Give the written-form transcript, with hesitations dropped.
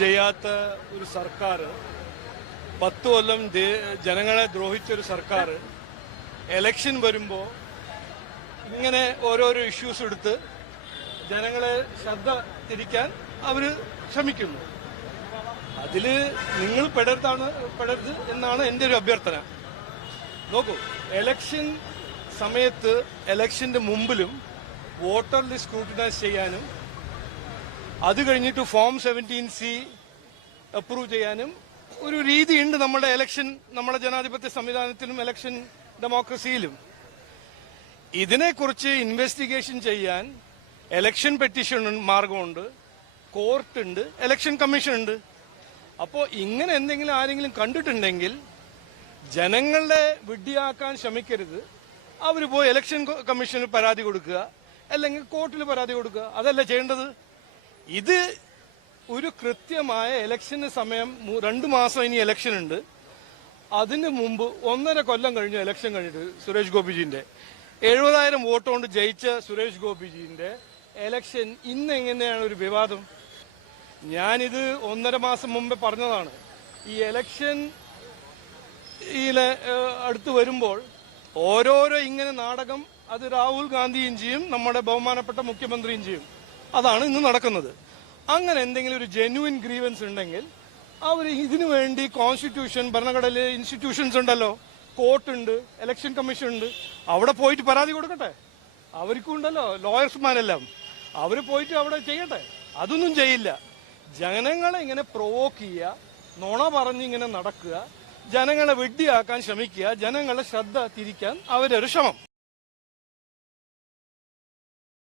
ചെയ്യാത്ത ഒരു സർക്കാർ, 10 കൊല്ലം ജനങ്ങളെ ദ്രോഹിച്ചൊരു സർക്കാർ എലക്ഷൻ വരുമ്പോൾ ഇങ്ങനെ ഓരോരോ ഇഷ്യൂസ് എടുത്ത് ജനങ്ങളെ ശ്രദ്ധ തിരിക്കാൻ അവർ ശ്രമിക്കുന്നു. അതിൽ നിങ്ങൾ പെടരുത് എന്നാണ് എൻ്റെ ഒരു അഭ്യർത്ഥന. നോക്കൂ, എലക്ഷൻ സമയത്ത് എലക്ഷന്റെ മുമ്പിലും വോട്ടർ ലിസ്റ്റ് സ്ക്രൂട്ടിനൈസ് ചെയ്യാനും അത് കഴിഞ്ഞിട്ട് ഫോം 17C അപ്രൂവ് ചെയ്യാനും ഒരു രീതിയുണ്ട് നമ്മുടെ നമ്മുടെ ജനാധിപത്യ സംവിധാനത്തിലും ഇലക്ഷൻ ഡെമോക്രസിയിലും. ഇതിനെക്കുറിച്ച് ഇൻവെസ്റ്റിഗേഷൻ ചെയ്യാൻ ഇലക്ഷൻ പെറ്റീഷൻ മാർഗമുണ്ട്, കോർട്ടുണ്ട്, ഇലക്ഷൻ കമ്മീഷൻ ഉണ്ട്. അപ്പോൾ ഇങ്ങനെ എന്തെങ്കിലും ആരെങ്കിലും കണ്ടിട്ടുണ്ടെങ്കിൽ ജനങ്ങളെ വിഡ്ഢിയാക്കാൻ ശ്രമിക്കരുത്. അവർ പോയി ഇലക്ഷൻ കമ്മീഷന് പരാതി കൊടുക്കുക, അല്ലെങ്കിൽ കോർട്ടിൽ പരാതി കൊടുക്കുക. അതല്ല ചെയ്യേണ്ടത്. ഇത് ഒരു കൃത്യമായ ഇലക്ഷന് സമയം 2 മാസം ഇനി ഇലക്ഷൻ ഉണ്ട്. അതിന് മുമ്പ് 1.5 കൊല്ലം കഴിഞ്ഞു ഇലക്ഷൻ കഴിഞ്ഞിട്ട് സുരേഷ് ഗോപിജിന്റെ 70,000 വോട്ട് കൊണ്ട് ജയിച്ച സുരേഷ് ഗോപിജിന്റെ ഇലക്ഷൻ ഇന്ന് എങ്ങനെയാണ് ഒരു വിവാദം? ഞാനിത് 1.5 മാസം മുമ്പേ പറഞ്ഞതാണ്. ഈ ഇലക്ഷൻ അടുത്ത് വരുമ്പോൾ ഓരോരോ ഇങ്ങനെ നാടകം അത് രാഹുൽ ഗാന്ധിയും ചെയ്യും, നമ്മുടെ ബഹുമാനപ്പെട്ട മുഖ്യമന്ത്രിയും ചെയ്യും. അതാണ് ഇന്ന് നടക്കുന്നത്. അങ്ങനെ എന്തെങ്കിലും ഒരു ജെന്യുവിൻ ഗ്രീവൻസ് ഉണ്ടെങ്കിൽ അവർ ഇതിനു വേണ്ടി കോൺസ്റ്റിറ്റ്യൂഷൻ, ഭരണഘടനയിലെ ഇൻസ്റ്റിറ്റ്യൂഷൻസ് ഉണ്ടല്ലോ, കോർട്ടുണ്ട്, ഇലക്ഷൻ കമ്മീഷൻ ഉണ്ട്, അവിടെ പോയിട്ട് പരാതി കൊടുക്കട്ടെ. അവർക്കും ഉണ്ടല്ലോ ലോയേഴ്സ്മാരെല്ലാം, അവർ പോയിട്ട് അവിടെ ചെയ്യട്ടെ. അതൊന്നും ചെയ്യില്ല. ജനങ്ങളെ ഇങ്ങനെ പ്രൊവോക്ക് ചെയ്യുക, നുണ പറഞ്ഞിങ്ങനെ നടക്കുക, ജനങ്ങളെ വെഡ്ഡിയാക്കാൻ ശ്രമിക്കുക, ജനങ്ങളെ ശ്രദ്ധ തിരിക്കാൻ അവരൊരു ശ്രമം.